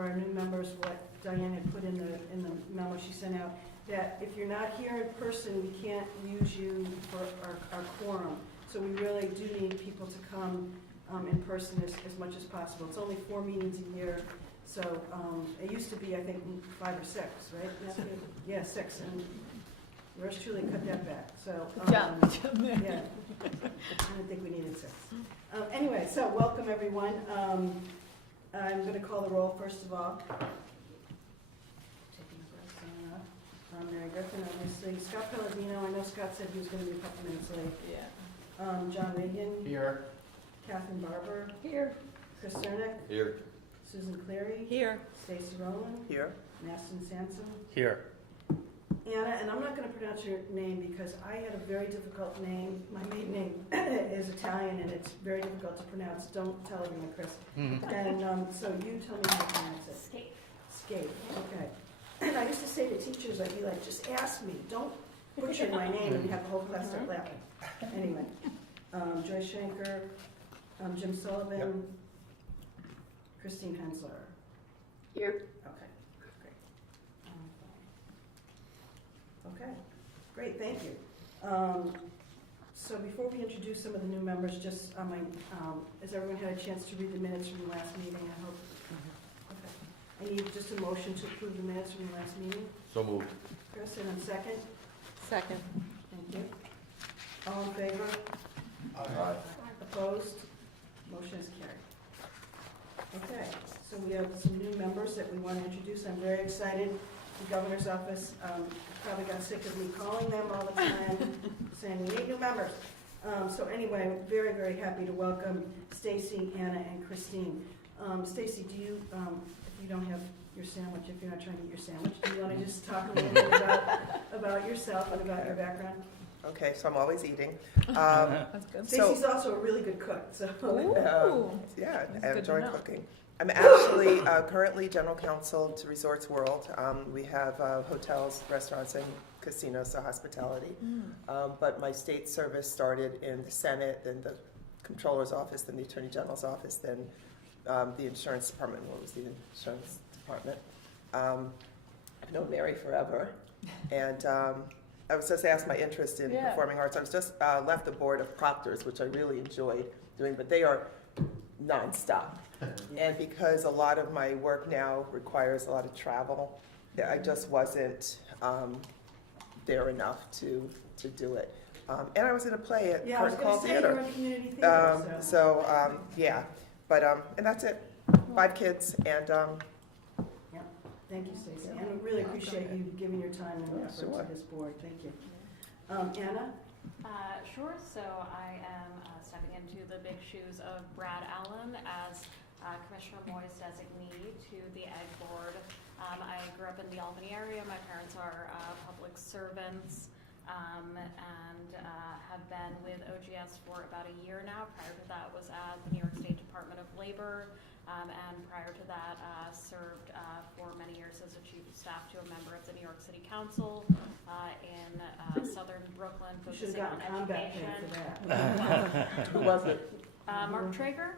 for our new members what Diane had put in the memo she sent out, that if you're not here in person, we can't use you for our quorum. So we really do need people to come in person as much as possible. It's only 4 meetings a year, so it used to be, I think, 5 or 6, right? Yeah, 6, and yours truly cut that back. So yeah, I didn't think we needed 6. Anyway, so welcome everyone. I'm going to call the roll first of all. Mary Griffin, obviously. Scott Pellegrino, I know Scott said he was going to be a couple minutes late. Yeah. John Reagan. Here. Catherine Barber. Here. Chris Cernick. Here. Susan Cleary. Here. Stacy Rowland. Here. Maston Sanson. Here. Anna, and I'm not going to pronounce your name because I had a very difficult name. My maiden name is Italian and it's very difficult to pronounce. Don't tell anyone, Chris. And so you tell me how to pronounce it. Skate. Skate, okay. And I used to say to teachers, I'd be like, just ask me. Don't butcher my name and have the whole class start laughing. Anyway, Joyce Schenker, Jim Sullivan, Yep. Christine Hensler. Here. Okay, great. Okay, great, thank you. So before we introduce some of the new members, just on my, has everyone had a chance to read the minutes from the last meeting? I hope. Okay. I need just a motion to approve the minutes from the last meeting. So moved. Chris, and a second. Second. Thank you. All in favor? Aye. Opposed? Motion is carried. Okay, so we have some new members that we want to introduce. I'm very excited. The governor's office probably got sick of me calling them all the time, saying we need new members. So anyway, I'm very, very happy to welcome Stacy, Anna, and Christine. Stacy, do you, if you don't have your sandwich, if you're not trying to eat your sandwich, do you want to just talk a little bit about yourself and about your background? Okay, so I'm always eating. That's good. Stacy's also a really good cook, so. Yeah, That's I good to enjoy know. cooking. I'm actually currently general counsel to Resorts World. We have hotels, restaurants, and casinos, so hospitality. But my state service started in the Senate, then the Comptroller's office, then the Attorney General's office, then the Insurance Department. What was the Insurance Department? I've known Mary forever, and I was just asked my interest in performing arts. I was just left the board of proctors, which I really enjoyed doing, but they are nonstop. And because a lot of my work now requires a lot of travel, I just wasn't there enough to do it. And I was in a play at Yeah, I was Curtain going Call to say you're Theater. in community theater, so. Yeah, but and that's it. 5 kids, and Thank you, Stacy, and we really appreciate you giving your time and effort Sure. to this board. Thank you. Anna? Sure. So I am stepping into the big shoes of Brad Allen as Commissioner Moy's designee to the Ag Board. I grew up in the Albany area. My parents are public servants and have been with OGS for about a year now. Prior to that was at the New York State Department of Labor. And prior to that, served for many years as a chief of staff to a member of the New York City Council in southern Brooklyn, You should focusing have on gotten combat pay education. for that. who was it? Mark Traeger.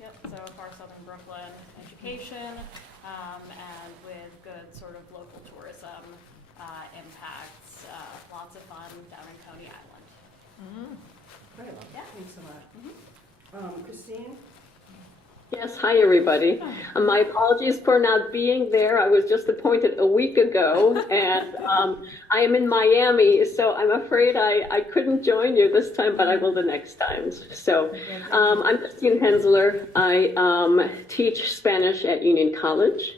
Yep. So far southern Brooklyn education, and with good sort of local tourism impacts. Lots of fun down in Coney Island. Great, Yeah. thanks so much. Christine? Yes, hi everybody. My apologies for not being there. I was just appointed a week ago and I am in Miami, so I'm afraid I couldn't join you this time, but I will the next times. So I'm Christine Hensler. I teach Spanish at Union College.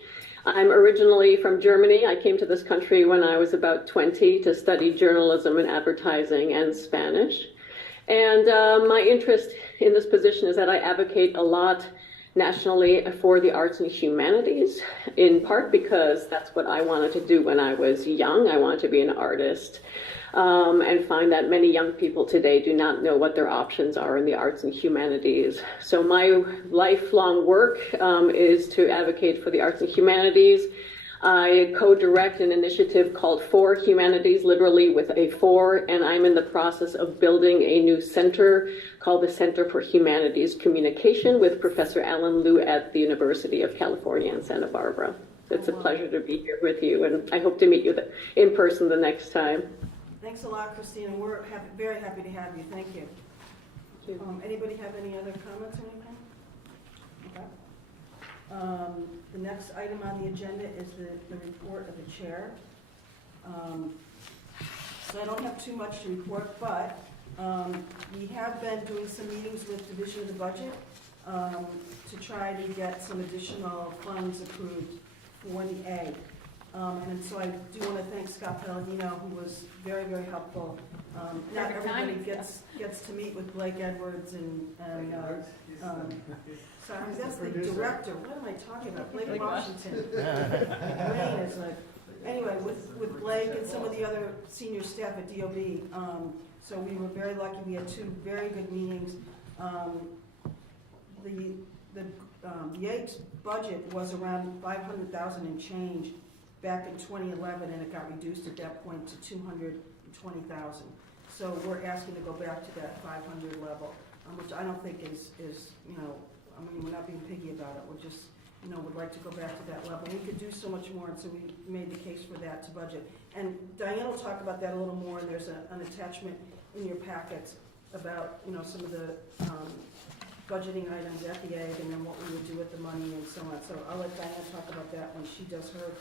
I'm originally from Germany. I came to this country when I was about 20 to study journalism and advertising and Spanish. And my interest in this position is that I advocate a lot nationally for the arts and humanities, in part because that's what I wanted to do when I was young. I wanted to be an artist, and find that many young people today do not know what their options are in the arts and humanities. So my lifelong work is to advocate for the arts and humanities. I co-direct an initiative called For Humanities, literally with a 4, and I'm in the process of building a new center called the Center for Humanities Communication with Professor Alan Liu at the University of California in Santa Barbara. It's a pleasure to be here with you, and I hope to meet you in person the next time. Thanks a lot, Christina. We're very happy to have you. Thank you. Thank you. Anybody have any other comments or anything? Okay. The next item on the agenda is the report of the chair. So I don't have too much to report, but we have been doing some meetings with Division of the Budget to try to get some additional funds approved for the egg. And so I do want to thank Scott Palladino, who was very, very helpful. Not everybody gets to meet with Blake Edwards and sorry, that's the director. What am I talking about? Blake Washington. My brain is like, anyway, with Blake and some of the other senior staff at DOB. So we were very lucky. We had 2 very good meetings. The eggs budget was around $500,000 and change back in 2011, and it got reduced at that point to $220,000. So we're asking to go back to that 500 level, which I don't think is I mean, we're not being piggy about it. We're just, would like to go back to that level. We could do so much more, and so we made the case for that to budget. And Diane will talk about that a little more, and there's an attachment in your packets about, some of the budgeting items at the egg, and then what we would do with the money and so on. So I'll let Diane talk about that when she does her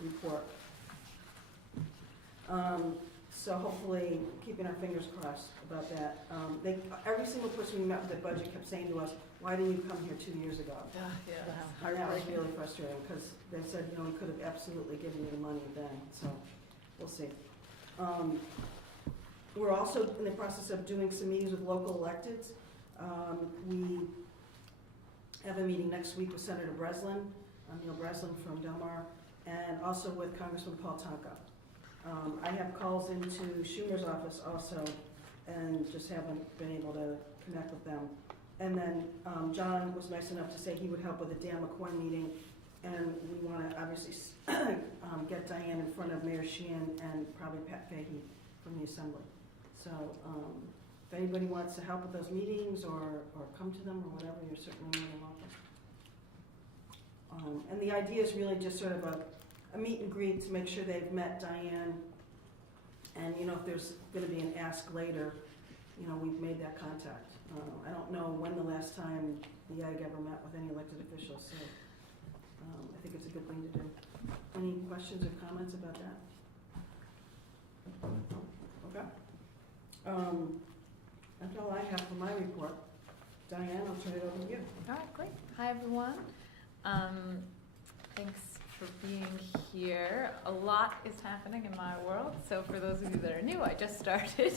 report. So hopefully, keeping our fingers crossed about that. Every single person we met with the budget kept saying to us, "Why didn't you come here 2 years ago?" And that was really frustrating, because they said, we could have absolutely given you the money then. So we'll see. We're also in the process of doing some meetings with local electeds. We have a meeting next week with Senator Breslin, Neil Breslin from Del Mar, and also with Congressman Paul Tonka. I have calls into Schumer's office also, and just haven't been able to connect with them. And then John was nice enough to say he would help with the Dan McCoy meeting, and we want to obviously get Diane in front of Mayor Sheehan and probably Pat Fahey from the Assembly. So if anybody wants to help with those meetings or come to them or whatever, you're certainly more than welcome. And the idea is really just sort of a meet and greet to make sure they've met Diane, and if there's going to be an ask later, we've made that contact. I don't know when the last time the AG ever met with any elected officials, so I think it's a good thing to do. Any questions or comments about that? Okay. That's all I have for my report. Diane, I'll turn it over to you. All right, great. Hi, everyone. Thanks for being here. A lot is happening in my world. So for those of you that are new, I just started.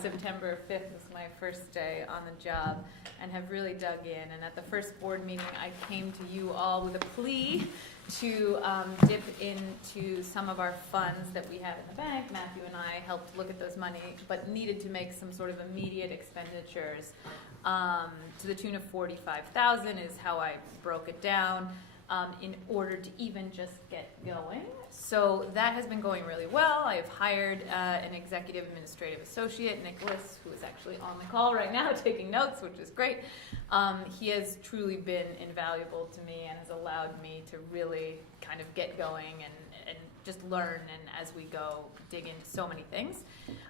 September 5th was my first day on the job and have really dug in. And at the first board meeting, I came to you all with a plea to dip into some of our funds that we have in the bank. Matthew and I helped look at those money, but needed to make some sort of immediate expenditures to the tune of $45,000 is how I broke it down. In order to even just get going. So that has been going really well. I have hired an executive administrative associate, Nicholas, who is actually on the call right now taking notes, which is great. He has truly been invaluable to me and has allowed me to really kind of get going and just learn, and as we go, dig into so many things.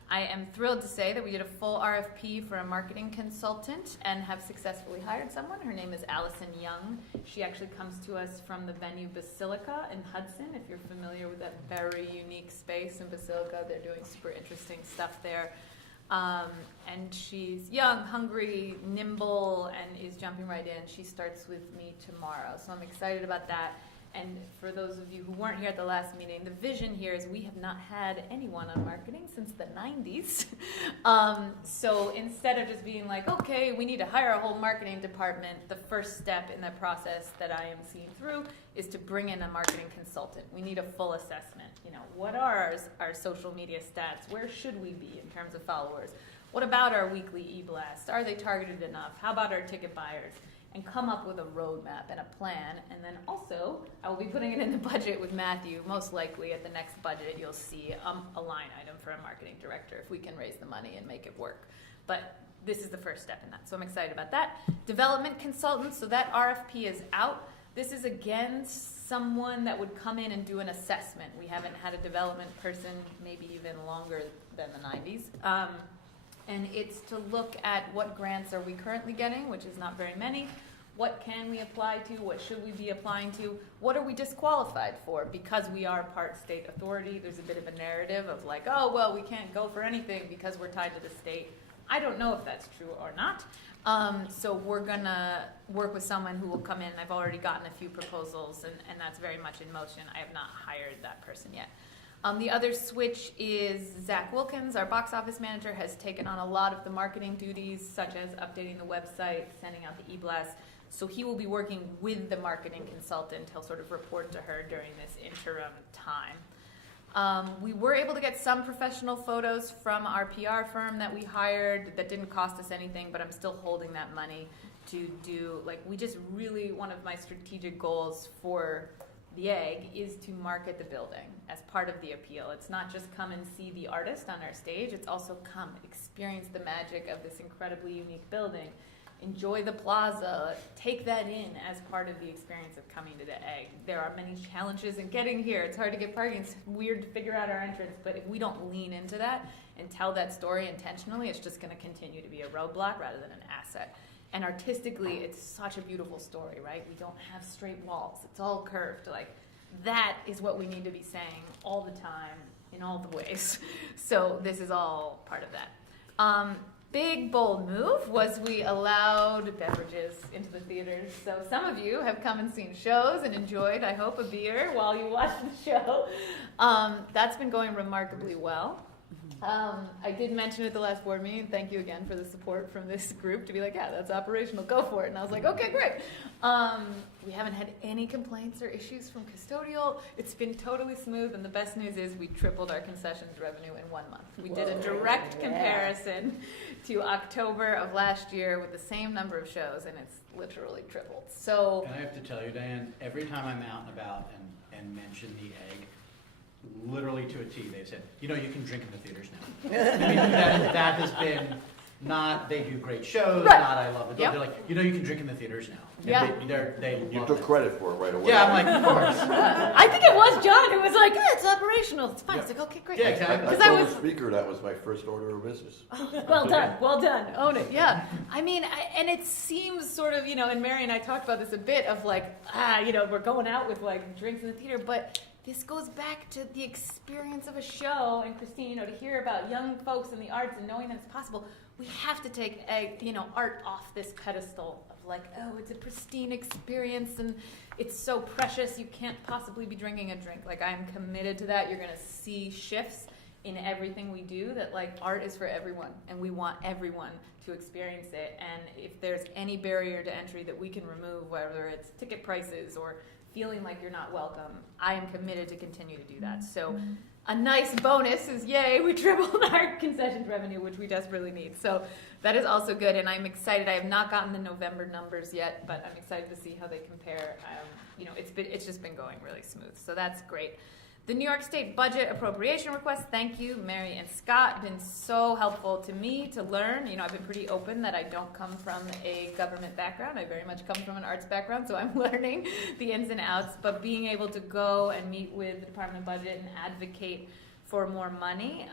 I am thrilled to say that we did a full RFP for a marketing consultant and have successfully hired someone. Her name is Allison Young. She actually comes to us from the venue Basilica in Hudson. If you're familiar with that very unique space in Basilica, they're doing super interesting stuff there. And she's young, hungry, nimble, and is jumping right in. She starts with me tomorrow, so I'm excited about that. And for those of you who weren't here at the last meeting, the vision here is we have not had anyone on marketing since the 90s. So instead of just being like, okay, we need to hire a whole marketing department, the first step in the process that I am seeing through is to bring in a marketing consultant. We need a full assessment. What are our social media stats? Where should we be in terms of followers? What about our weekly e-blast? Are they targeted enough? How about our ticket buyers? And come up with a roadmap and a plan, and then also I will be putting it in the budget with Matthew. Most likely at the next budget, you'll see a line item for a marketing director if we can raise the money and make it work. But this is the first step in that, so I'm excited about that. Development consultants, so that RFP is out. This is again someone that would come in and do an assessment. We haven't had a development person maybe even longer than the 90s. And it's to look at what grants are we currently getting, which is not very many. What can we apply to? What should we be applying to? What are we disqualified for? Because we are part state authority, there's a bit of a narrative of like, oh, well, we can't go for anything because we're tied to the state. I don't know if that's true or not. So we're gonna work with someone who will come in. I've already gotten a few proposals, and that's very much in motion. I have not hired that person yet. The other switch is Zach Wilkins, our box office manager, has taken on a lot of the marketing duties, such as updating the website, sending out the e-blast. So he will be working with the marketing consultant. He'll sort of report to her during this interim time. We were able to get some professional photos from our PR firm that we hired that didn't cost us anything, but I'm still holding that money to do, like, we just really, one of my strategic goals for the Egg is to market the building as part of the appeal. It's not just come and see the artist on our stage, it's also come experience the magic of this incredibly unique building. Enjoy the plaza, take that in as part of the experience of coming to the Egg. There are many challenges in getting here. It's hard to get parking, it's weird to figure out our entrance, but if we don't lean into that and tell that story intentionally, it's just gonna continue to be a roadblock rather than an asset. And artistically, it's such a beautiful story, right? We don't have straight walls, it's all curved. Like, that is what we need to be saying all the time, in all the ways. So this is all part of that. Big, bold move was we allowed beverages into the theaters. So some of you have come and seen shows and enjoyed, I hope, a beer while you watch the show. That's been going remarkably well. I did mention at the last board meeting, thank you again for the support from this group to be like, yeah, that's operational, go for it. And I was like, okay, great. We haven't had any complaints or issues from custodial. It's been totally smooth, and the best news is we tripled our concessions revenue in 1 month. We did a direct comparison to October of last year with the same number of shows, and it's literally tripled. So, And I have to tell you, Diane, every time I'm out and about and mention the Egg, literally to a T, they've said, you know, you can drink in the theaters now. I mean, that has been not, they do great shows, Right. not I love it. Yep. They're like, you know, you can drink in the theaters now. And Yeah. they You love took it. credit for it right away. Yeah, I'm like, of course. I think it was John who was like, yeah, it's operational, it's fine. It's like, okay, great. Yeah, I exactly. Because I told was- the speaker that was my first order of business. Well done, own it, yeah. I mean, and it seems sort of, you know, and Mary and I talked about this a bit of like, you know, we're going out with like drinks in the theater, but this goes back to the experience of a show, and Christine, you know, to hear about young folks in the arts and knowing that it's possible, we have to take, you know, art off this pedestal of like, oh, it's a pristine experience and it's so precious, you can't possibly be drinking a drink. Like, I'm committed to that. You're gonna see shifts in everything we do that like art is for everyone, and we want everyone to experience it. And if there's any barrier to entry that we can remove, whether it's ticket prices or feeling like you're not welcome, I am committed to continue to do that. So a nice bonus is, yay, we tripled our concessions revenue, which we desperately need. So that is also good, and I'm excited. I have not gotten the November numbers yet, but I'm excited to see how they compare. You know, it's just been going really smooth, so that's great. The New York State budget appropriation request, thank you, Mary and Scott, been so helpful to me to learn. You know, I've been pretty open that I don't come from a government background. I very much come from an arts background, so I'm learning the ins and outs. But being able to go and meet with the Department of Budget and advocate for more money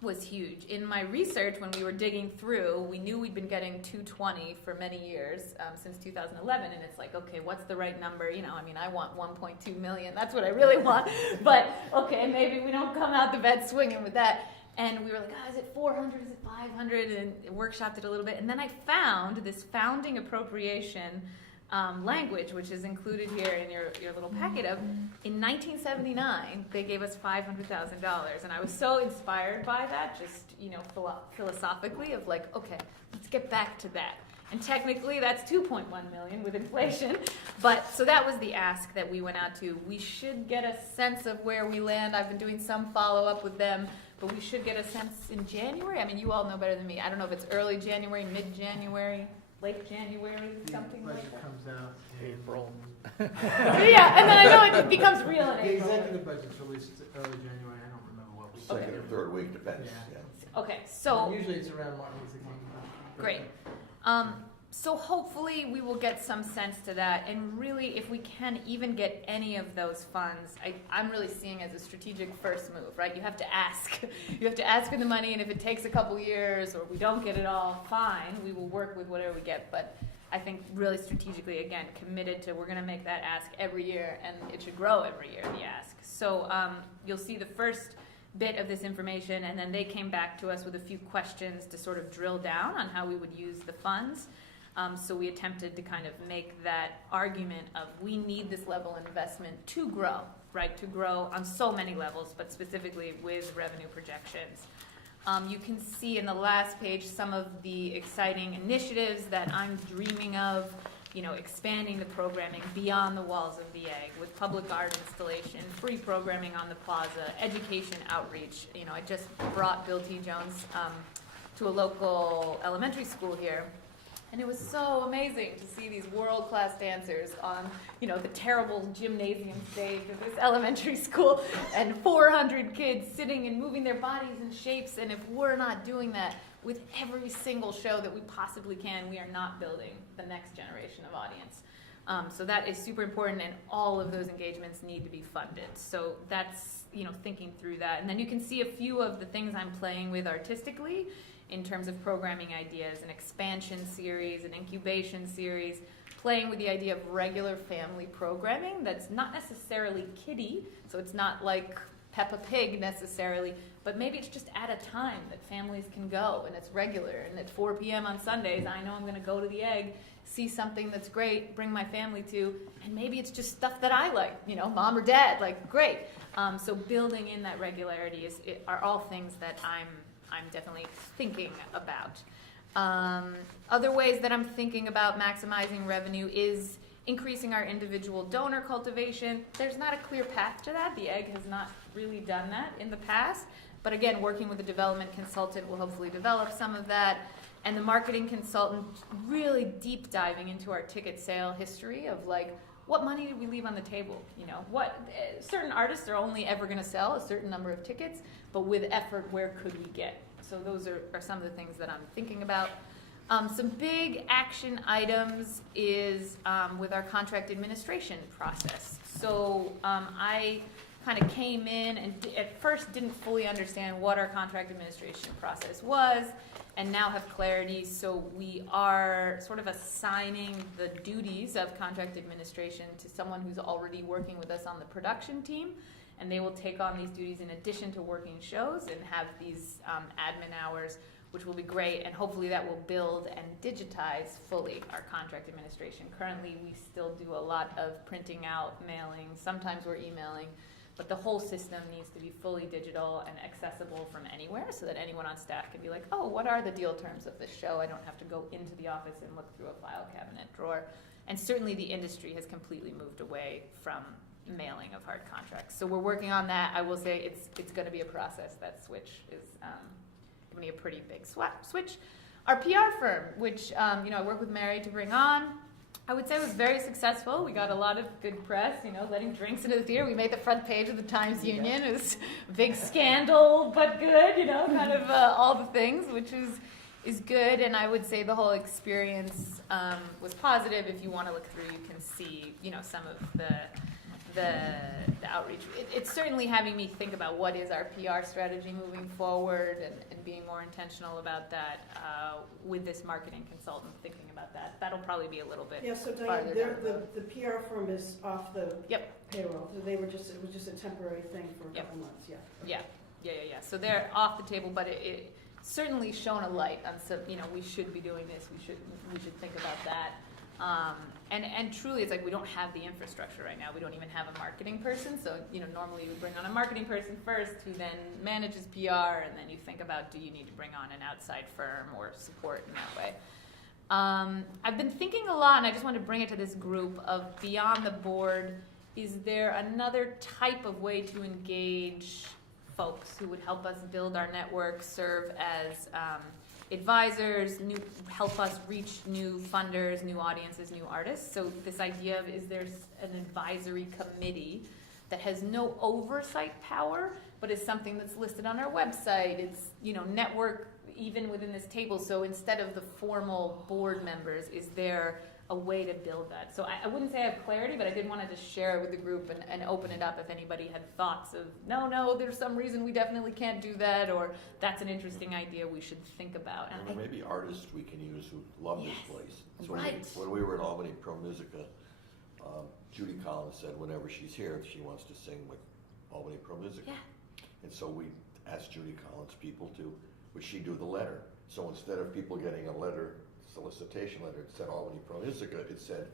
was huge. In my research, when we were digging through, we knew we'd been getting $220 for many years, since 2011, and it's like, okay, what's the right number? You know, I mean, I want 1.2 million. That's what I really want. But okay, maybe we don't come out the bed swinging with that. And we were like, is it 400? Is it 500? And workshopped it a little bit. And then I found this founding appropriation language, which is included here in your little packet of, in 1979, they gave us $500,000. And I was so inspired by that, just, you know, philosophically of like, okay, let's get back to that. And technically that's 2.1 million with inflation. But so that was the ask that we went out to. We should get a sense of where we land. I've been doing some follow-up with them, but we should get a sense in January. I mean, you all know better than me. I don't know if it's early January, mid-January. late January, something The like budget that. comes out in April. Yeah, and then I know it becomes real in The April. executive budget's released early January, I don't remember what we. Second or third week, depends, Yeah. yeah. Okay, so. Usually it's around Martin Luther King. Great. So hopefully we will get some sense to that, and really, if we can even get any of those funds, I'm really seeing as a strategic first move, right? You have to ask. You have to ask for the money, and if it takes a couple years or we don't get it all, fine, we will work with whatever we get. But I think really strategically, again, committed to we're going to make that ask every year, and it should grow every year, the ask. So you'll see the first bit of this information, and then they came back to us with a few questions to sort of drill down on how we would use the funds. So we attempted to kind of make that argument of we need this level of investment to grow, right? To grow on so many levels, but specifically with revenue projections. You can see in the last page some of the exciting initiatives that I'm dreaming of, you know, expanding the programming beyond the walls of the Egg with public art installation, free programming on the plaza, education outreach. You know, I just brought Bill T. Jones to a local elementary school here. And it was so amazing to see these world-class dancers on, you know, the terrible gymnasium stage of this elementary school, and 400 kids sitting and moving their bodies in shapes. And if we're not doing that with every single show that we possibly can, we are not building the next generation of audience. So that is super important, and all of those engagements need to be funded. So that's, you know, thinking through that. And then you can see a few of the things I'm playing with artistically in terms of programming ideas, an expansion series, an incubation series, playing with the idea of regular family programming that's not necessarily kiddie, so it's not like Peppa Pig necessarily, but maybe it's just at a time that families can go, and it's regular, and at 4 p.m. on Sundays, I know I'm going to go to the Egg, see something that's great, bring my family to, and maybe it's just stuff that I like, you know, mom or dad, like, great. So building in that regularity are all things that I'm definitely thinking about. Other ways that I'm thinking about maximizing revenue is increasing our individual donor cultivation. There's not a clear path to that. The Egg has not really done that in the past. But again, working with a development consultant will hopefully develop some of that. And the marketing consultant really deep diving into our ticket sale history of like, what money did we leave on the table? You know, what certain artists are only ever going to sell a certain number of tickets, but with effort, where could we get? So those are some of the things that I'm thinking about. Some big action items is with our contract administration process. So I kind of came in and at first didn't fully understand what our contract administration process was, and now have clarity. So we are sort of assigning the duties of contract administration to someone who's already working with us on the production team, and they will take on these duties in addition to working shows and have these admin hours, which will be great, and hopefully that will build and digitize fully our contract administration. Currently, we still do a lot of printing out, mailing, sometimes we're emailing, but the whole system needs to be fully digital and accessible from anywhere so that anyone on staff can be like, oh, what are the deal terms of this show? I don't have to go into the office and look through a file cabinet drawer. And certainly the industry has completely moved away from mailing of hard contracts. So we're working on that. I will say it's going to be a process. That switch is going to be a pretty big switch. Our PR firm, which you know, I work with Mary to bring on, I would say was very successful. We got a lot of good press, you know, letting drinks into the theater. We made the front page of the Times Union. It was a big scandal, but good, you know, kind of all the things, which is good. And I would say the whole experience was positive. If you want to look through, you can see, you know, some of the outreach. It's certainly having me think about what is our PR strategy moving forward, and being more intentional about that with this marketing consultant, thinking about that. That'll probably be a little bit Yeah, so Diane, farther down the road. the PR firm is off the Yep. payroll, so it was just a temporary thing for a Yep. couple months, yeah. Yeah. So they're off the table, but it certainly shone a light on some, you know, we should be doing this, we should think about that. And truly, it's like we don't have the infrastructure right now. We don't even have a marketing person. So, you know, normally we bring on a marketing person first who then manages PR, and then you think about, do you need to bring on an outside firm or support in that way? I've been thinking a lot, and I just want to bring it to this group of beyond the board. Is there another type of way to engage folks who would help us build our network, serve as advisors, help us reach new funders, new audiences, new artists. So this idea of, is there an advisory committee that has no oversight power, but is something that's listed on our website. It's, network even within this table. So instead of the formal board members, is there a way to build that? So I wouldn't say I have clarity, but I did want to just share it with the group and open it up if anybody had thoughts of, no, there's some reason we definitely can't do that, or that's an interesting idea we should think about. And there may be artists we can use who love this place. So Right. When we were at Albany Pro Musica, Judy Collins said whenever she's here, she wants to sing with Albany Pro Musica. Yeah. And so we asked Judy Collins people would she do the letter? So instead of people getting a letter, solicitation letter, it said Albany Pro Musica, it said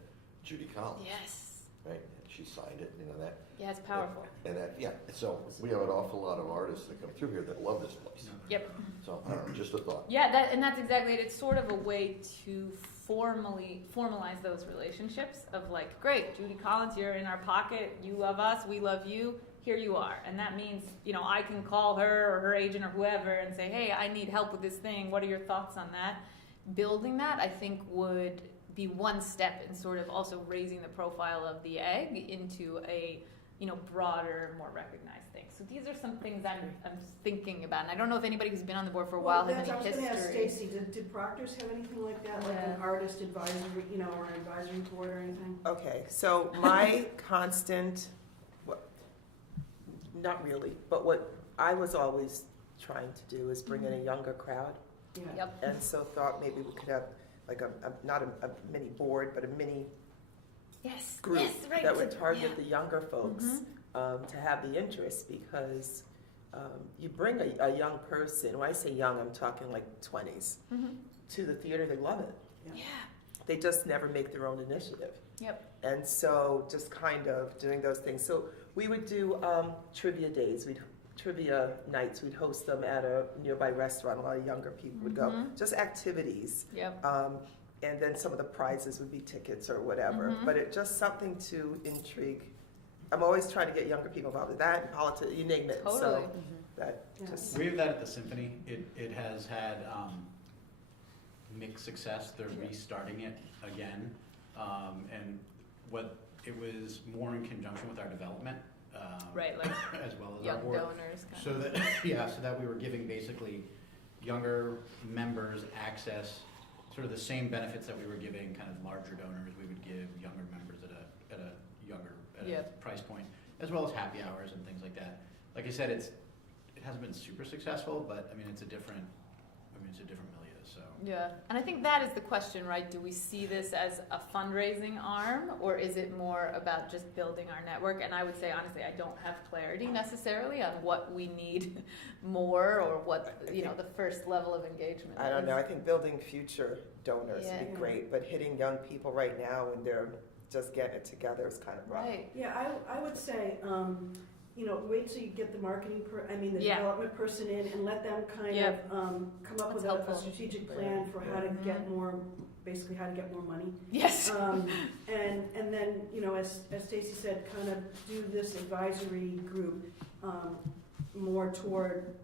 Judy Collins. Yes. Right? And she signed it, that. Yeah, it's powerful. And that, yeah, so we have an awful lot of artists that come through here that love this place. Yep. So, I don't know, just a thought. Yeah, that's exactly it. It's sort of a way to formalize those relationships of like, great, Judy Collins, you're in our pocket, you love us, we love you, here you are. And that means, I can call her or her agent or whoever and say, hey, I need help with this thing, what are your thoughts on that? Building that, I think, would be one step in sort of also raising the profile of the egg into a, broader, more recognized thing. So these are some things I'm thinking about. And I don't know if anybody who's been on the board for a while has any I was history. going to ask Stacy, did Proctor's have anything like that, like an artist advisory, or an advisory board or anything? Okay, so my constant, not really, but what I was always trying to do is bring in a younger crowd. Yeah. Yep. And so thought maybe we could have like not a mini board, but a mini Yes. group Yes, right. that would target the younger folks Mhm. to have the interest, because you bring a young person, when I say young, I'm talking like 20s, Mhm. to the theater, they love it. Yeah. They just never make their own initiative. Yep. And so just kind of doing those things. So we would do trivia days, trivia nights, we'd host them at a nearby restaurant, a lot of younger people would go, Mhm. just activities. Yep. And then some of the prizes would be tickets or whatever, Mhm. but it just something to intrigue. I'm always trying to get younger people involved with that, politics, you name it. Totally. So that Yeah. just, We have that at the Symphony. It has had mixed success. They're restarting it again. And it was more in conjunction with our development. Right, like as well as our young board. donors. Kind So of. that, so that we were giving basically younger members access, sort of the same benefits that we were giving kind of larger donors, we would give younger members at a Yep. price point, as well as happy hours and things like that. Like I said, it hasn't been super successful, but it's a different milieu, so. Yeah, and I think that is the question, right? Do we see this as a fundraising arm, or is it more about just building our network? And I would say, honestly, I don't have clarity necessarily on what we need more, or what, the first level of engagement I don't is. know, I think building future donors would Yeah. be great, but hitting young people right now when they're just getting it together is kind of rough. Right. Yeah, I would say, wait till you get the the Yeah. development person in, and let them kind Yeah. of come up That's with helpful. a strategic plan for how to Mhm. get more, basically how to get more money. Yes. And then, as Stacy said, kind of do this advisory group more toward,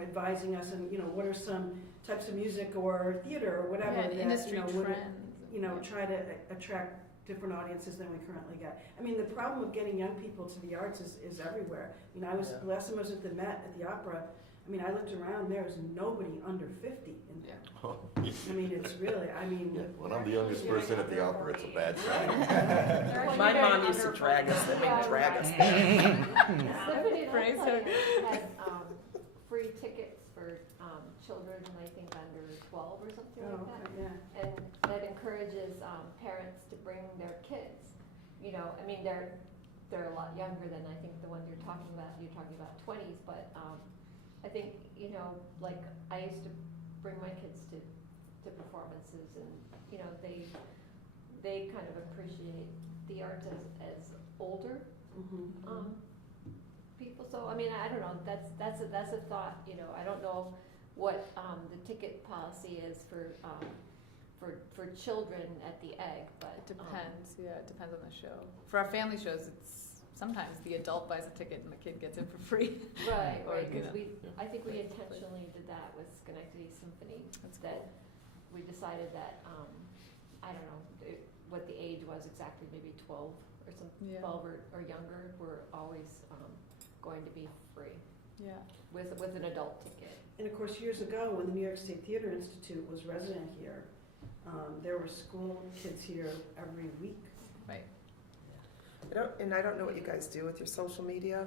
advising us and, what are some types of music or theater or whatever Yeah, that, industry would, trends. try to attract different audiences than we currently get. The problem of getting young people to the arts is everywhere. Yeah. Last time I was at the Met, at the opera, I looked around, there was nobody under 50 in there. It's really, When I'm the youngest person at the opera, it's a bad sign. My mom used to drag us, drag us. Symphony Praise also her. has free tickets for children, I think under 12 or something Oh, like that. okay, yeah. And that encourages parents to bring their kids. They're a lot younger than I think the ones you're talking about. You're talking about 20s, but I think like I used to bring my kids to performances, and they kind of appreciate the arts as older Mhm. people. So I don't know. That's a thought. I don't know what the ticket policy is for children at the Egg, but It depends. Yeah, it depends on the show. For our family shows, sometimes the adult buys a ticket and the kid gets in for free. Right, Or, right, you because know. I think we intentionally did that with Schenectady Symphony. That's That we decided that, I don't know, what the age was exactly, maybe 12 or something, Yeah. 12 or younger were always going to be free Yeah. with an adult ticket. And of course, years ago, when the New York State Theater Institute was resident here, there were school kids here every week. Right. I don't know what you guys do with your social media,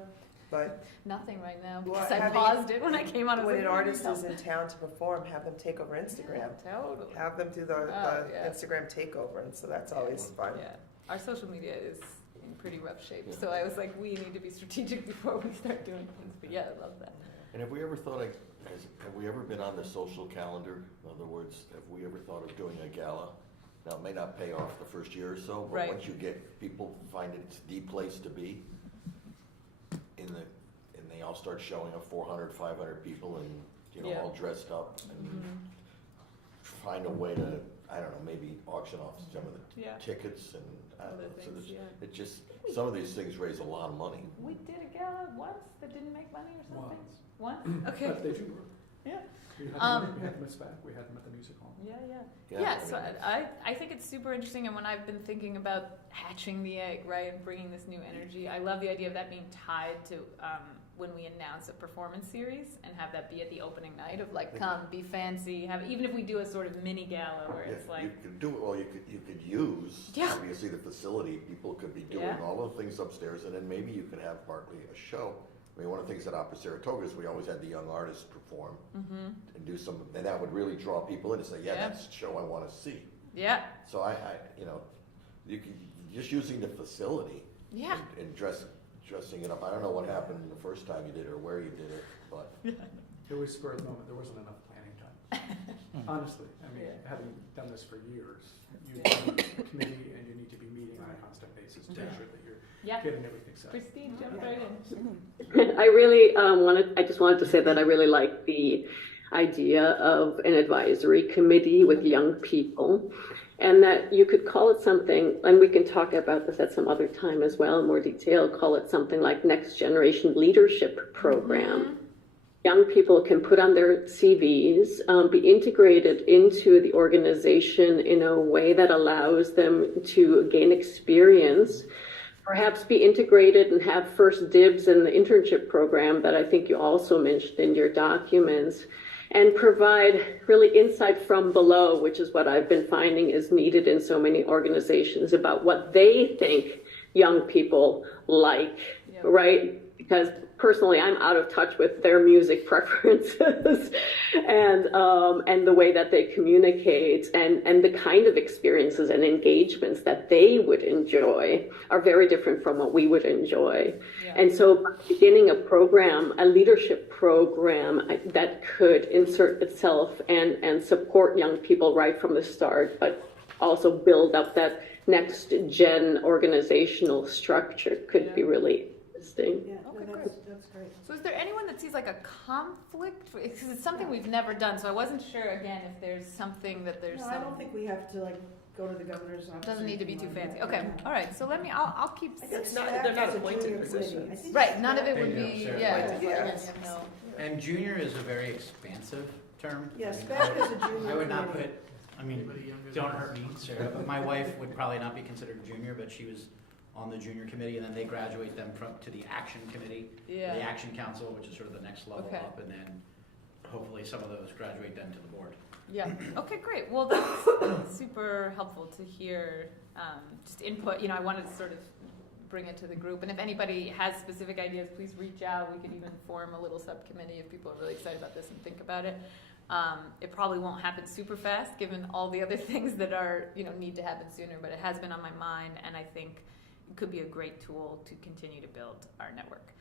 but Nothing right now Well, because I having- paused it when I came on. I was when like, an "Oh, artist no." is in town to perform, have them take over Instagram. Totally. Have them do the Oh, yeah. Instagram takeover, and so that's always fun. Yeah, our social media is in pretty rough shape, so I was like, we need to be strategic before we start doing things, but yeah, I love that. And have we ever thought, have we ever been on the social calendar? In other words, have we ever thought of doing a gala? Now, it may not pay off the first year or so, but Right. once you get, people find it's the place to be, and they all start showing up, 400, 500 people, and, you know, Yeah. all dressed up, and Mhm. find a way to, I don't know, maybe auction off some of the Yeah. tickets, and, I don't Other know, so things, there's, yeah. it just, some of these things raise a lot of money. We did a gala once that didn't make money or something? Once. Once? Okay. But they do. Yeah. We had Um, them, we had them at SPAC, we had them at the music hall. Yeah, yeah. Yeah, Yeah, I so mean, I think it's super interesting, and when I've been thinking about hatching the egg, right, and bringing this new energy, I love the idea of that being tied to when we announce a performance series and have that be at the opening night of like, come, be fancy, have, even if we do a sort of mini gala where Yeah, it's like, you could do it, well, you could use, Yeah. obviously, the facility, people could be doing Yeah. all the things upstairs, and then maybe you could have partly a show. I mean, one of the things at Opera Saratoga is we always had the young artists perform mm-hmm, and do some, and that would really draw people in and say, yeah, Yeah. that's a show I wanna see. yeah, So I, you know, you could, just using the facility yeah. and dressing it up, I don't know what happened the first time you did it or where you did it, but, It was spur of the moment, there wasn't enough planning time. Honestly, I mean, Yeah. having done this for years, you need a committee and you need to be meeting on a constant basis to Yeah. ensure that you're Yeah, getting everything set. Christine, jump right in. I really I just wanted to say that I really like the idea of an advisory committee with young people, and that you could call it something, and we can talk about this at some other time as well in more detail, call it something like Next Generation Leadership Program. Young people can put on their CVs, be integrated into the organization in a way that allows them to gain experience, perhaps be integrated and have first dibs in the internship program that I think you also mentioned in your documents, and provide really insight from below, which is what I've been finding is needed in so many organizations, about what they think young people like, Yeah. right? Because personally, I'm out of touch with their music preferences and the way that they communicate, and the kind of experiences and engagements that they would enjoy are very different from what we would enjoy. Yeah. And so by beginning a program, a leadership program that could insert itself and support young people right from the start, but also build up that next gen organizational structure could be really interesting. Yeah, Okay, no, great. that's great. So is there anyone that sees like a conflict? Because it's something we've never done, so I wasn't sure, again, if there's something that there's No, some. I don't think we have to like go to the governor's office. Doesn't or need to be too anything like fancy. that. Okay, all right, so I'll keep. I think It's not- SPAC they're not has a appointed junior committee. positions. I think Right, none of it SPAC- would They be, do, yeah. Appointed, yes. No. And junior is a very expansive term. Yeah, I mean, SPAC is a junior I would not put, committee. I mean, Anybody younger don't than hurt us? me, Sarah, but my wife would probably not be considered a junior, but she was on the junior committee, and then they graduate them to the action committee, the Yeah, action council, which is sort of the next level Okay. up, and then hopefully some of those graduate then to the board. yeah, okay, great, well, that's super helpful to hear, just input, I wanted to sort of bring it to the group, and if anybody has specific ideas, please reach out, we could even form a little subcommittee if people are really excited about this and think about it. It probably won't happen super fast, given all the other things that are, need to happen sooner, but it has been on my mind, and I think it could be a great tool to continue to build our network.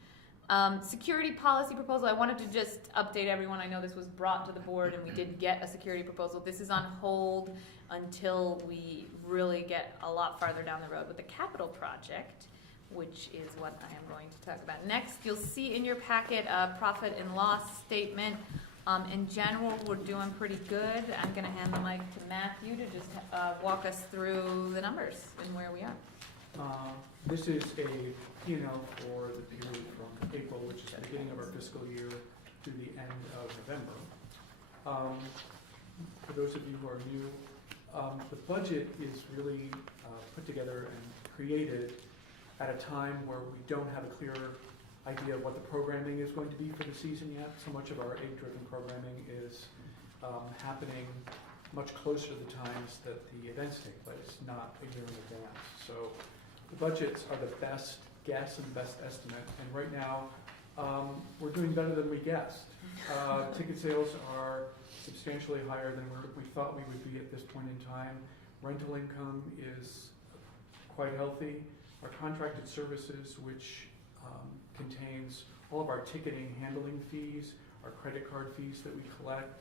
Security policy proposal, I wanted to just update everyone. I know this was brought to the board and we did get a security proposal. This is on hold until we really get a lot farther down the road with the capital project, which is what I am going to talk about next. You'll see in your packet a profit and loss statement. In general, we're doing pretty good. I'm going to hand the mic to Matthew to just walk us through the numbers and where we are. This is a P&L for the period from April, which is the beginning of our fiscal year, to the end of November. For those of you who are new, the budget is really put together and created at a time where we don't have a clear idea of what the programming is going to be for the season yet. So much of our egg-driven programming is happening much closer to the times that the events take place, not a year in advance. So the budgets are the best guess and best estimate, and right now we're doing better than we guessed. Ticket sales are substantially higher than we thought we would be at this point in time. Rental income is quite healthy. Our contracted services, which contains all of our ticketing handling fees, our credit card fees that we collect,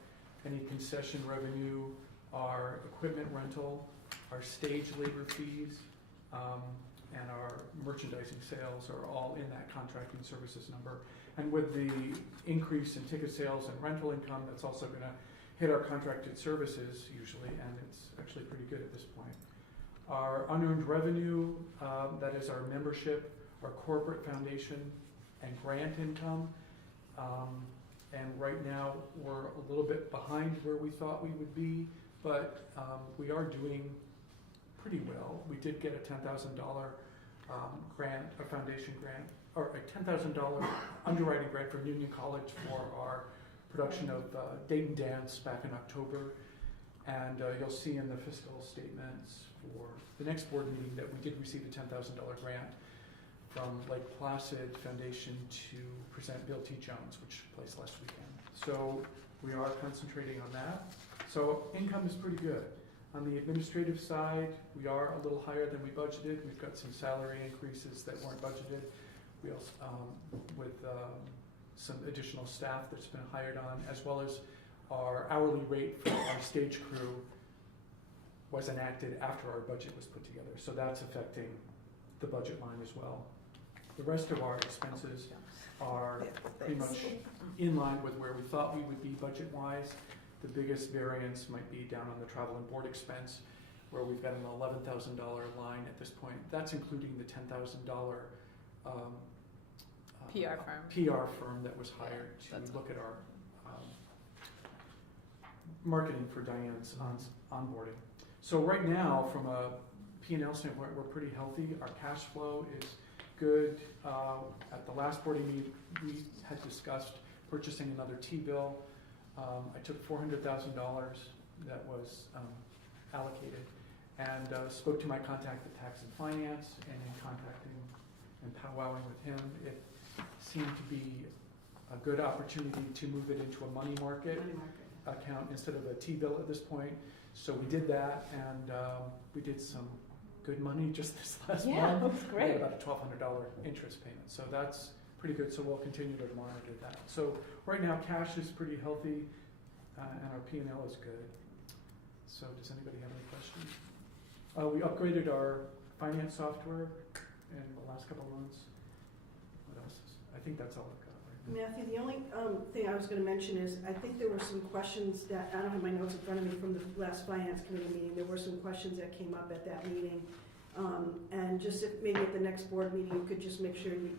any concession revenue, our equipment rental, our stage labor fees, and our merchandising sales are all in that contracting services number. And with the increase in ticket sales and rental income, that's also going to hit our contracted services usually, and it's actually pretty good at this point. Our unearned revenue, that is our membership, our corporate foundation, and grant income. And right now, we're a little bit behind where we thought we would be, but we are doing pretty well. We did get a $10,000 grant, a foundation grant, or a $10,000 underwriting grant from Union College for our production of Dayton Dance back in October. And you'll see in the fiscal statements for the next board meeting that we did receive a $10,000 grant from Lake Placid Foundation to present Bill T. Jones, which took place last weekend. So we are concentrating on that. So income is pretty good. On the administrative side, we are a little higher than we budgeted. We've got some salary increases that weren't budgeted. We also, with some additional staff that's been hired on, as well as our hourly rate for our stage crew was enacted after our budget was put together. So that's affecting the budget line as well. The rest of our expenses are pretty much in line with where we thought we would be budget-wise. The biggest variance might be down on the travel and board expense, where we've got an $11,000 line at this point. That's including the $10,000 PR firm that was hired to look at our marketing for Diane's onboarding. So right now, from a P&L standpoint, we're pretty healthy. Our cash flow is good. At the last board meeting, we had discussed purchasing another T-bill. I took $400,000 that was allocated and spoke to my contact at Tax and Finance, and in contacting and powwowing with him, it seemed to be a good opportunity to move it into a money market account instead of a T-bill at this point. So we did that, and we did some good money just this last month. Yeah, that's great. We had about a $1,200 interest payment, so that's pretty good. So we'll continue to monitor that. So right now, cash is pretty healthy, and our P&L is good. So does anybody have any questions? We upgraded our finance software in the last couple of months. What else? I think that's all I've got right now. Matthew, the only thing I was going to mention is, I think there were some questions that, I don't have my notes in front of me from the last finance committee meeting, there were some questions that came up at that meeting. And just if maybe at the next board meeting, you could just make sure you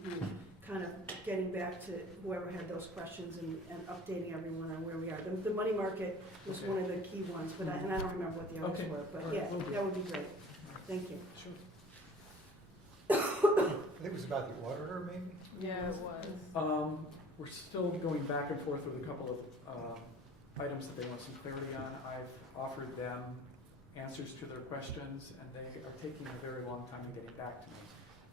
kind of getting back to whoever had those questions and updating everyone on where we are. The money market was one of the key ones, but and I don't remember what the others were, but All right, yeah, will do. that would be great. Thank you. Sure. I think it was about the auditor, maybe? Yeah, it was. We're still going back and forth with a couple of items that they want some clarity on. I've offered them answers to their questions, and they are taking a very long time in getting back to me.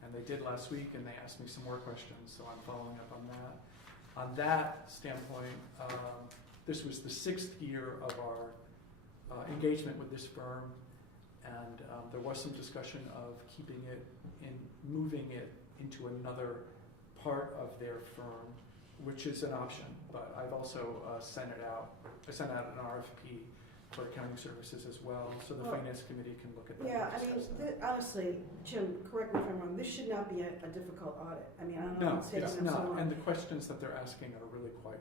And they did last week, and they asked me some more questions, so I'm following up on that. On that standpoint, this was the 6th year of our engagement with this firm, and there was some discussion of keeping it and moving it into another part of their firm, which is an option. But I've also sent out an RFP for accounting services as well, so the finance committee can look at that. Yeah, and I mean, discuss that. honestly, Jim, correct me if I'm wrong, this should not be a difficult audit. I mean, I don't know. No, it's not, and the questions that they're asking are really quite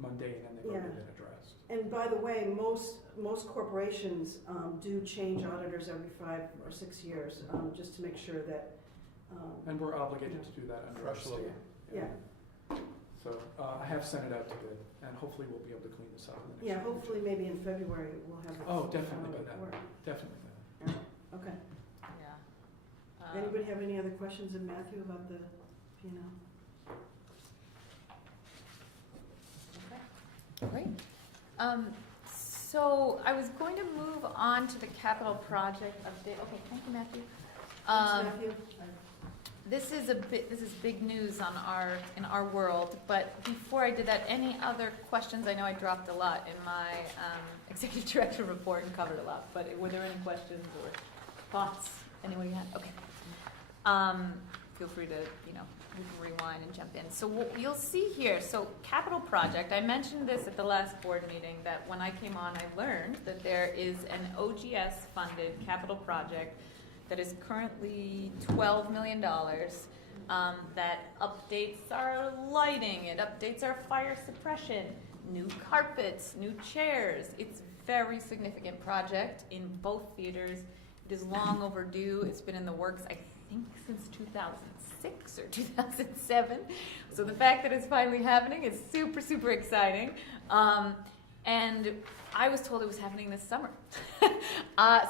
mundane and they've already Yeah. been addressed. And by the way, most corporations do change auditors every 5 or 6 years, just to make sure that, And we're obligated to do that under our Absolutely. state. yeah, So I have sent it out to bid, and hopefully we'll be able to clean this up in the next yeah, few weeks. hopefully maybe in February we'll have. Oh, definitely by then. report. Definitely by then. Okay. Yeah. Anybody have any other questions of Matthew about the P&L? Great. So I was going to move on to the capital project update. Okay, thank you, Matthew. Thanks, Matthew. This is big news in our world. But before I did that, any other questions? I know I dropped a lot in my executive director report and covered a lot. But were there any questions or thoughts? Anybody had? Okay. Feel free to we can rewind and jump in. So what you'll see here, so capital project, I mentioned this at the last board meeting, that when I came on, I learned that there is an OGS-funded capital project that is currently $12 million that updates our lighting, it updates our fire suppression, new carpets, new chairs. It's a very significant project in both theaters. It is long overdue. It's been in the works, I think, since 2006 or 2007. So the fact that it's finally happening is super, super exciting. And I was told it was happening this summer.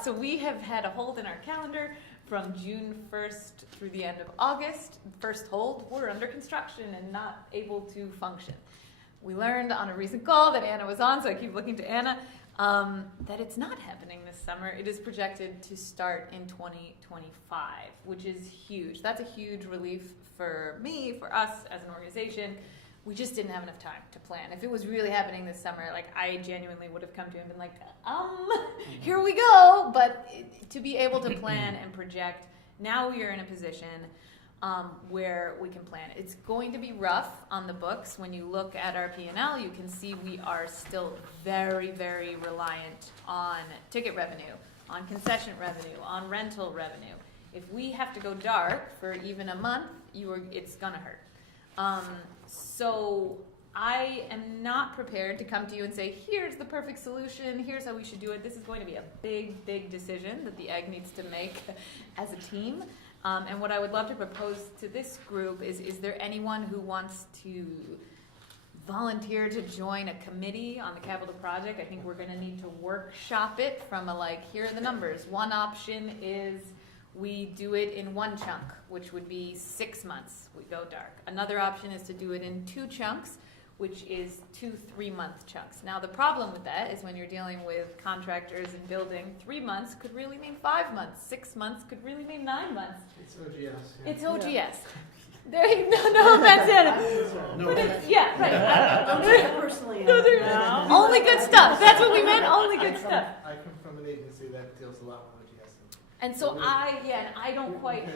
So we have had a hold in our calendar from June 1st through the end of August. First hold, we're under construction and not able to function. We learned on a recent call that Anna was on, so I keep looking to Anna, that it's not happening this summer. It is projected to start in 2025, which is huge. That's a huge relief for me, for us as an organization. We just didn't have enough time to plan. If it was really happening this summer, I genuinely would have come to him and been like, here we go. But to be able to plan and project, now we are in a position where we can plan. It's going to be rough on the books. When you look at our P&L, you can see we are still very, very reliant on ticket revenue, on concession revenue, on rental revenue. If we have to go dark for even a month, it's gonna hurt. So I am not prepared to come to you and say, here's the perfect solution, here's how we should do it. This is going to be a big, big decision that the Egg needs to make as a team. And what I would love to propose to this group is there anyone who wants to volunteer to join a committee on the capital project? I think we're going to need to workshop it from here are the numbers. One option is we do it in one chunk, which would be 6 months. We go dark. Another option is to do it in 2 chunks, which is 2 3-month chunks. Now, the problem with that is when you're dealing with contractors and building, 3 months could really mean 5 months. 6 months could really mean 9 months. It's OGS. Yeah. It's OGS. There you go. No offense, Anna. No But offense. yeah, right. Don't take it personally. No, Anna. Only good stuff. That's what we meant. Only good stuff. I come from an agency that deals a lot with OGS. And so I don't quite.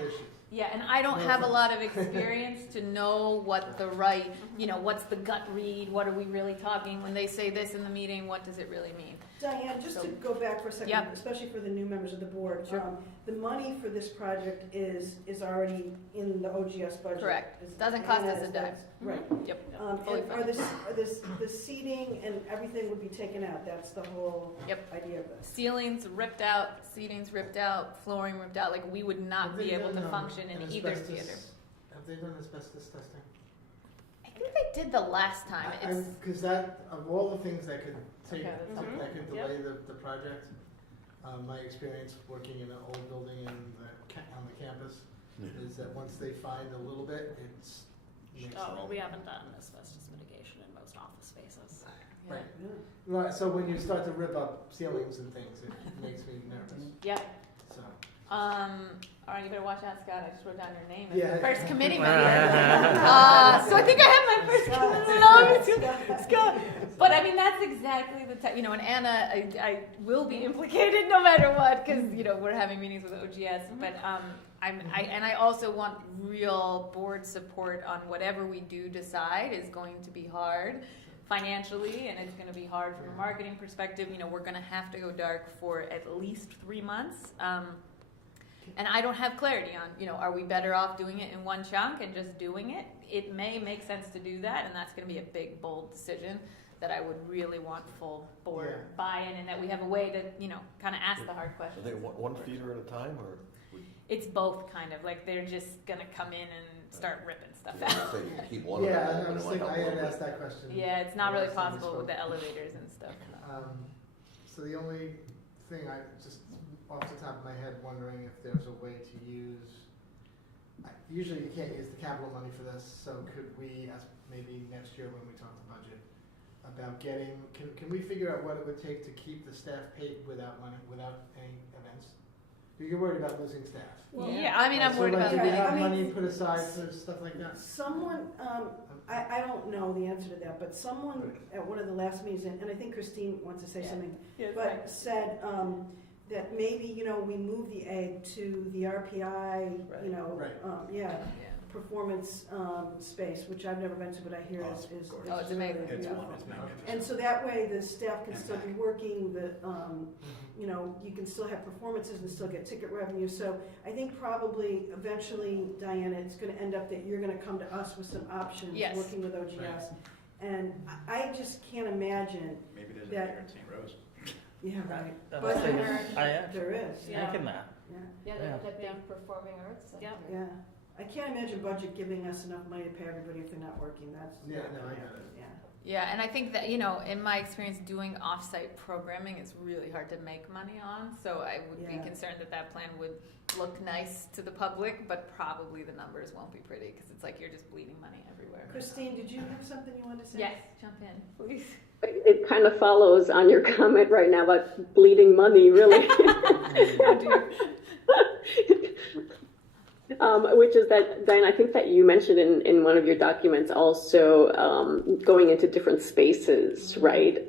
Yeah, and I don't have a lot of experience to know what the right, what's the gut read, what are we really talking, when they say this in the meeting, what does it really mean? Diane, just to go back for a second, Yep. especially for the new members of the board, Sure. the money for this project is already in the OGS budget. Correct. Is- Doesn't cost and us a dime. that's- Right. Yep. And the seating and everything would be taken out, that's the whole Yep. idea of this. Ceilings ripped out, seating's ripped out, flooring ripped out, we would not be able to function in either theater. Have they done asbestos testing? I think they did the last time. It's, Because of all the things that could take, Okay, that's Mhm. that could delay the project, my experience working in an old building on the campus is that once they find a little bit, it's. We haven't done asbestos mitigation in most office spaces. Right. Right, so when you start to rip up ceilings and things, it makes me nervous, Yep. so. All right, you better watch out, Scott. I just wrote down your name as Yeah. the first committee member. So I think I have my first committee member. Scott. But I mean, that's exactly the type, and Anna, I will be implicated no matter what, because, we're having meetings with OGS. But I also want real board support on whatever we do decide is going to be hard financially, and it's going to be hard from a marketing perspective. We're going to have to go dark for at least 3 months. And I don't have clarity on, are we better off doing it in one chunk and just doing it? It may make sense to do that, and that's going to be a big, bold decision. that I would really want full board Yeah. buy-in, and that we have a way to, you know, kind of ask the hard Are questions. they one theater at a time, or? It's both, kind of, like they're just gonna come in and start ripping stuff Did out. they say you can keep one of them Yeah, I open, was it might thinking, help I a had little asked bit? that question. Yeah, it's not really last time we possible with spoke. the elevators and stuff. So the only thing I, just off the top of my head, wondering if there's a way to use, usually you can't use the capital money for this, so could we, as maybe next year when we talk the budget, about getting, can we figure out what it would take to keep the staff paid without money, without any events? You're worried about losing staff. Well, Yeah, I mean, I'm So, worried like, about do we that. have I mean, money put aside for stuff like that? Someone, I don't know the answer to that, but someone at one of the last meetings, and I think Christine wants to say Yeah. something, Yeah, but said that maybe, you know, we move the egg to the RPI, you know, Right. yeah, performance space, which I've never been to, but I hear Oh, is of course. Oh, it's amazing. really It's beautiful. one, it's magnificent. And so that way the staff can And still be back. working, you know, you can still have performances and still get ticket revenue. So I think probably eventually, Diana, it's gonna end up that you're gonna come to us with some options, Yes. working with OGS. And I just can't imagine, Maybe there's a that- theater in St. Rose. yeah, right, But But I there- heard- I am there is, Yeah. thinking that. yeah. Yeah, Yeah. that big performing arts center. Yep. Yeah, I can't imagine budget giving us enough money to pay everybody if they're not working, that's. Yeah, no, I get it. Yeah. Yeah, and I think that, you know, in my experience, doing off-site programming is really hard to make money on, so I would be Yeah. concerned that that plan would look nice to the public, but probably the numbers won't be pretty, because it's like you're just bleeding money everywhere. Christine, did you have something you wanted to say? Yes, jump in, please. It kind of follows on your comment right now about bleeding money, really. Which is that, Diane, I think that you mentioned in one of your documents also going into different spaces, right?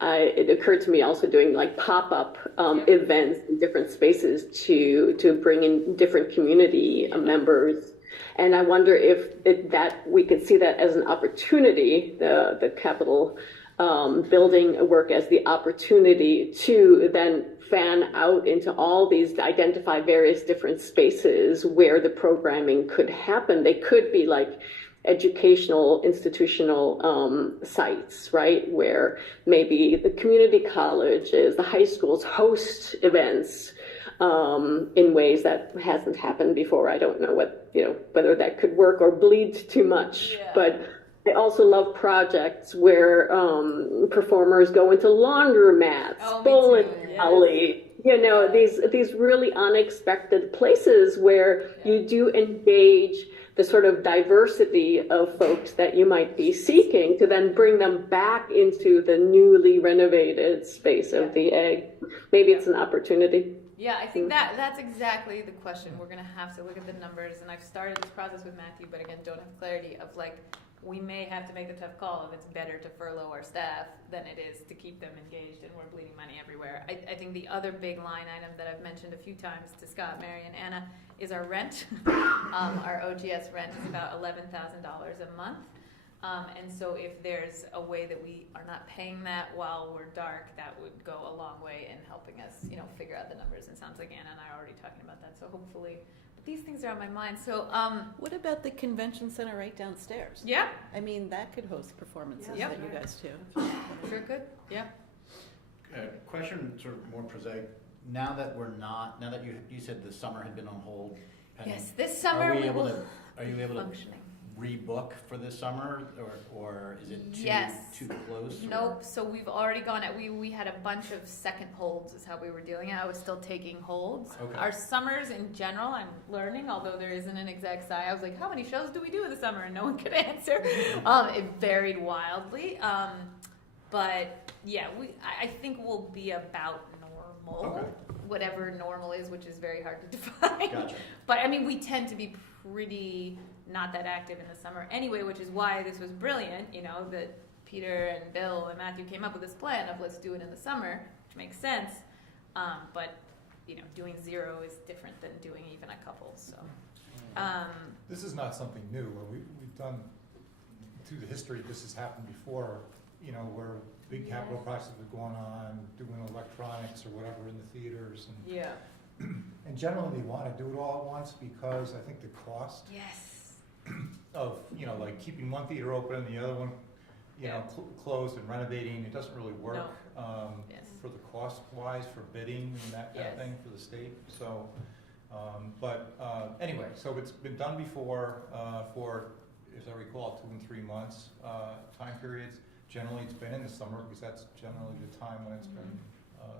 It occurred to me also doing like pop-up events in different spaces to bring in different community members. And I wonder if that we could see that as an opportunity, the capital building work as the opportunity to then fan out into all these, identify various different spaces where the programming could happen. They could be like educational, institutional sites, right? Where maybe the community colleges, the high schools host events in ways that hasn't happened before. I don't know whether that could work or bleed too much, Yeah. but I also love projects where performers go into laundromats, Oh, me bowling too, yes. alley, these really unexpected places where you do engage the sort of diversity of folks that you might be seeking to then bring them back into the newly renovated space of the egg. Maybe it's an opportunity. Yeah, I think that's exactly the question. We're gonna have to look at the numbers, and I've started this process with Matthew, but again, don't have clarity of like, we may have to make the tough call if it's better to furlough our staff than it is to keep them engaged, and we're bleeding money everywhere. I think the other big line item that I've mentioned a few times to Scott, Mary, and Anna is our rent. Our OGS rent is about $11,000 a month. And so if there's a way that we are not paying that while we're dark, that would go a long way in helping us, you know, figure out the numbers. It sounds like Anna and I are already talking about that, so hopefully, but these things are on my mind. So, What about the convention center right downstairs? yeah, I mean, that could host performances Yeah. that Yep. you guys do. sure could, yeah. Question sort of more prosaic, now that you said the summer had been on hold. pending, Yes, this summer Are we you able will to functioning. rebook for this summer, or is it Yes. too close? or- Nope, so we've already gone at, we had a bunch of second holds is how we were dealing it. I was still taking holds. Okay. Our summers in general, I'm learning, although there isn't an exact I was like, how many shows do we do in the summer? And no one could answer. It varied wildly. But yeah, I think we'll be about normal. Okay. Whatever normal is, which is very hard to define. Gotcha. But I mean, we tend to be pretty not that active in the summer anyway, which is why this was brilliant, you know, that Peter and Bill and Matthew came up with this plan of let's do it in the summer, which makes sense. But, you know, doing zero is different than doing even a couple, so. This is not something new. We've done, through the history, this has happened before, you know, where big capital projects have gone on, doing electronics or whatever in the theaters. Yeah. And generally, we want to do it all at once because I think the cost Yes. of, you know, like keeping one theater open and the other one you know, closed and renovating, it doesn't really work, Yes. for the cost wise, for bidding and that kind of Yes. thing for the state, so, anyway, so it's been done before, for, as I recall, 2 and 3 months, time periods. Generally, it's been in the summer, because that's generally the time when it's been,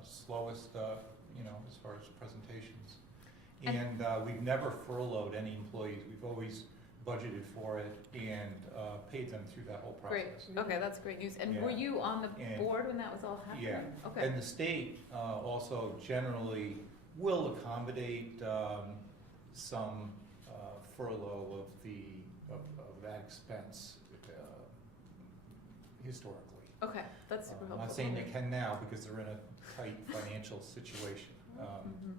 slowest, you know, as far as presentations. And, we've never furloughed any employees, we've always budgeted for it and, paid them through that whole Great, process. okay, that's great news. And Yeah. were you on the And- board when that was all happening? Yeah. Okay. And the state also generally will accommodate some furlough of that expense historically. Okay, that's super I'm helpful. not saying they can now because they're in a tight financial situation,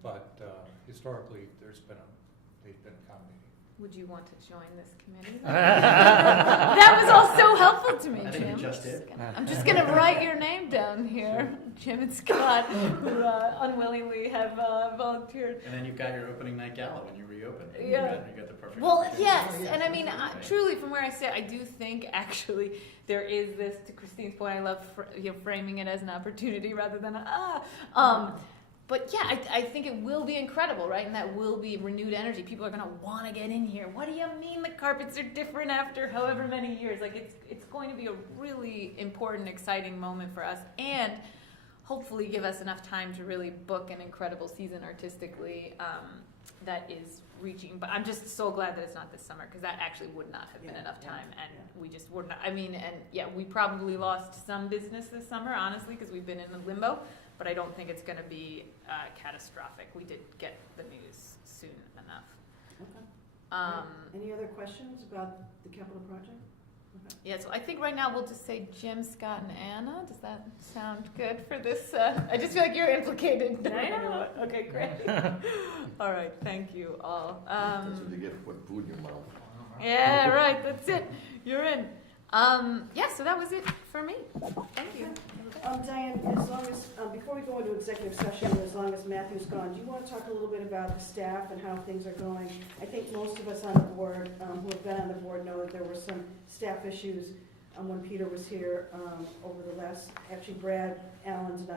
but historically, they've been accommodating. Would you want to join this committee? That was all so helpful to me, I think you Jim. just did. I'm just gonna write your name down here, Jim and Scott, who unwillingly have volunteered. And then you've got your opening night gala when you reopen. Yeah. You got the perfect. Well, opportunity. yes, Oh, yeah. and I mean, truly, from where I sit, I do think actually there is this. To Christine's point, I love framing it as an opportunity rather than But yeah, I think it will be incredible, right? And that will be renewed energy. People are gonna want to get in here. What do you mean the carpets are different after however many years? Like it's going to be a really important, exciting moment for us, and hopefully give us enough time to really book an incredible season artistically. That is reaching, but I'm just so glad that it's not this summer, because that actually would not have been Yeah, enough yeah, time, and yeah. we just wouldn't. I mean, and yeah, we probably lost some business this summer, honestly, because we've been in a limbo. But I don't think it's going to be catastrophic. We did get the news soon enough. Okay. Any other questions about the capital project? Okay. Yeah, so I think right now we'll just say Jim, Scott, and Anna. Does that sound good for this? I just feel like you're implicated. I know. Okay, great. All right, thank you all. That's what you get for putting food in your mouth. Yeah, right, that's it. You're in. Yeah, so that was it for me. Thank you. Diane, as long as, before we go into executive session, as long as Matthew's gone, do you want to talk a little bit about the staff and how things are going? I think most of us on the board, who have been on the board, know that there were some staff issues when Peter was here over the last, actually Brad Allen's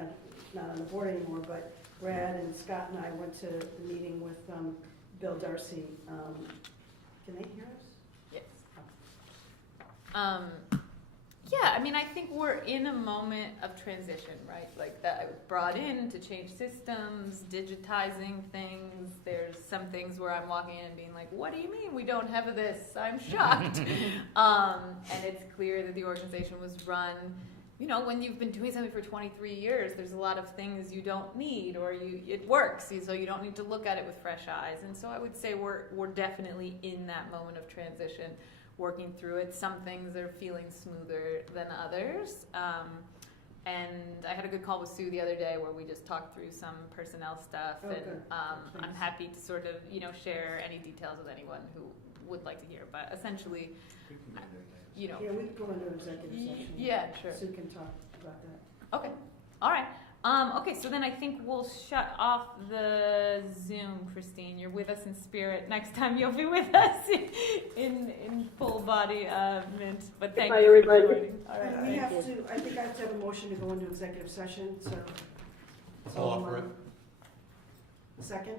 not on the board anymore, but Brad and Scott and I went to the meeting with Bill Darcy. Can they hear us? Yes. Yeah, I mean, I think we're in a moment of transition, right? Like that I was brought in to change systems, digitizing things. There's some things where I'm walking in and being like, what do you mean we don't have this? I'm shocked. And it's clear that the organization was run, you know, when you've been doing something for 23 years, there's a lot of things you don't need, or it works, so you don't need to look at it with fresh eyes. And so I would say we're definitely in that moment of transition, working through it. Some things are feeling smoother than others. And I had a good call with Sue the other day where we just talked through some personnel stuff. Oh, And good. I'm Thanks. happy to sort of, share any details with anyone who would like to hear. But essentially, Yeah, we can go into executive session. yeah, sure. Sue can talk about that. Okay, all right. Okay, so then I think we'll shut off the Zoom, Christine. You're with us in spirit. Next time you'll be with us in full body mint. But thank Bye, you for everybody. joining. All right, And we thank have you. to, I think I have to have a motion to go into executive session, so. I'll offer it. Second?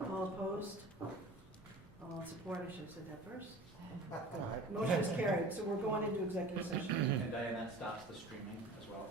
All opposed? All in support, I should have said that first. Motion is carried, so we're going into executive session. And Diane, that stops the streaming as well.